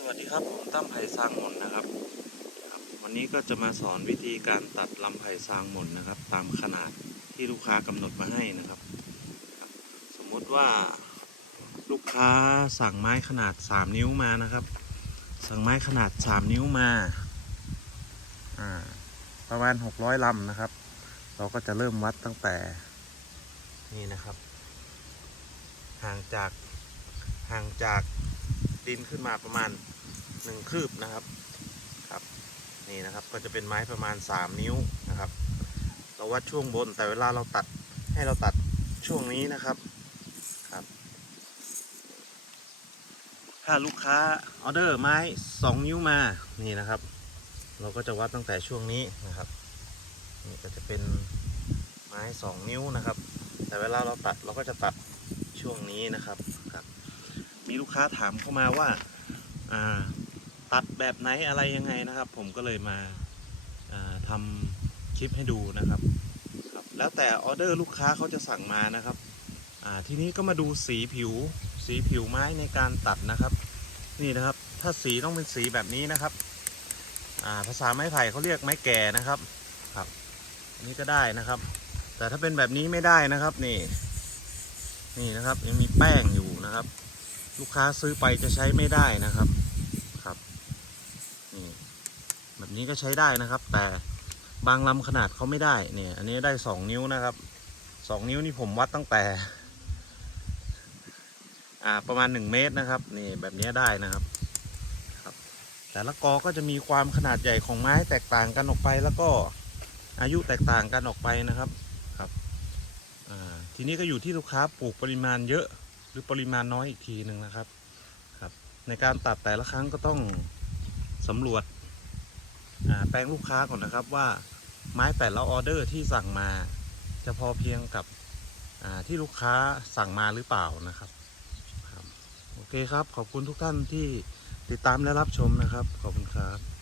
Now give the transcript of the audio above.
สวัสดีครับผมตั้มไผ่สร้างหมนนะครับครับ วันนี้ก็จะมาสอนวิธีการตัดลำไผ่สร้างหมนนะครับ ตามขนาดที่ลูกค้ากำหนดมาให้นะครับ สมมุติว่าลูกค้าสั่งไม้ขนาด 3 นิ้วมานะครับ สั่งไม้ขนาด 3 นิ้วมาอ่าประมาณ 600ลำนะครับ เราก็จะเริ่มวัดตั้งแต่นี่นะครับ ห่างจากห่างจาก ดินขึ้นมาประมาณหนึ่งคืบนะครับครับ นี่นะครับก็จะเป็นไม้ประมาณ 3 นิ้วนะครับ เราวัดช่วงบนแต่เวลาเราตัดให้เราตัดช่วงนี้นะครับครับ ถ้าลูกค้าออเดอร์ไม้ 2 นิ้วมานี่นะครับ เราก็จะวัดตั้งแต่ช่วงนี้นะครับนี่ก็จะเป็นไม้ 2 นิ้วนะครับ แต่เวลาเราตัดเราก็จะตัดช่วงนี้นะครับครับ มีลูกค้าถามเข้ามาว่าตัดแบบไหนอะไรยังไงนะครับ ผมก็เลยมาาทำคลิปให้ดูนะครับครับ แล้วแต่ออเดอร์ลูกค้าเขาจะสั่งมานะครับทีนี้ก็มาดูสีผิว สีผิวไม้ในการตัดนะครับ นี่นะครับ ถ้าสีต้องเป็นสีแบบนี้นะครับาภาษาไม้ไผ่เขาเรียกไม้แก่นะครับครับอันนี้ก็ได้นะครับ แต่ถ้าเป็นแบบนี้ไม่ได้นะครับนี่ นี่นะครับยังมีแป้งอยู่นะครับ ลูกค้าซื้อไปจะใช้ไม่ได้นะครับครับนี่แบบนี้ก็ใช้ได้นะครับ แต่บางลำขนาดเขาไม่ได้เนี่ย อันนี้ได้สองนิ้วนะครับสองนิ้วนี่ผมวัดตั้งแต่ อ่าประมาณหนึ่งเมตรนะครับนี่แบบนี้ได้นะครับครับ แต่ละกอก็จะมีความขนาดใหญ่ของไม้แตกต่างกันออกไปแล้วก็อายุแตกต่างกันออกไปนะครับครับอ่าทีนี้ก็อยู่ที่ลูกค้าปลูกปริมาณเยอะ รือปริมาณน้อยอีกทีหนึ่งนะครับครับ ในการตัดแต่ละครั้งก็ต้องสำรวจแปลงลูกค้าก่อนนะครับว่าไม้แต่ละออเดอร์ที่สั่งมาจะพอเพียงกับที่ลูกค้าสั่งมาหรือเปล่านะครับโอเคครับขอบคุณทุกท่านที่ติดตามและรับชมนะครับ ขอบคุณครับ